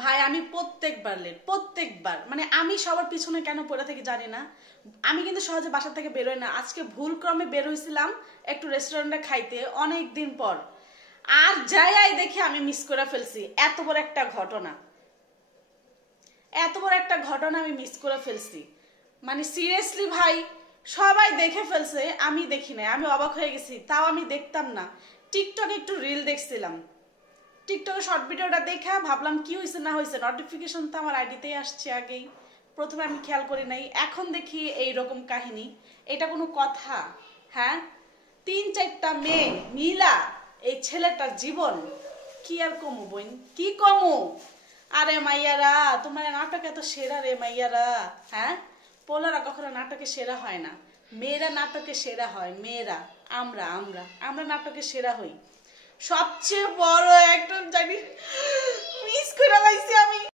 ভাই আমি প্রত্যেকবার লেট, প্রত্যেকবার। মানে আমি সবার পিছনে কেন পড়ে থাকি জানি না। আমি কিন্তু সহজে বাসা থেকে বেরোই না। আজকে ভুলক্রমে বের হয়েছিলাম একটু রেস্টুরেন্টে খাইতে অনেক দিন পর, আর যাই দেখে আমি মিস করে ফেলছি। এত বড় একটা ঘটনা, এত বড় একটা ঘটনা আমি মিস করে ফেলছি। মানে সিরিয়াসলি ভাই, সবাই দেখে ফেলছে, আমি দেখি নাই। আমি অবাক হয়ে গেছি, তাও আমি দেখতাম না। টিকটকে একটু রিল দেখছিলাম, টিকটকে শর্ট ভিডিওটা দেখে ভাবলাম কি হয়েছে না হয়েছে, নোটিফিকেশন তো আমার আইডিতেই আসছে আগেই। প্রথমে আমি খেয়াল করি নাই, এখন দেখি এই রকম কাহিনী। এটা কোনো কথা? হ্যাঁ, 3-4টা মেয়ে মিলা এই ছেলেটার জীবন। কি আর কমু বোন, কি কমু? আরে মাইয়ারা, তোমার নাটক এত সেরা রে মাইয়ারা। হ্যাঁ, পোলারা কখনো নাটকে সেরা হয় না, মেয়েরা নাটকে সেরা হয়। মেয়েরা, আমরা আমরা আমরা নাটকে সেরা হই। সবচেয়ে বড় একদম জানি মিস করে লাইছি।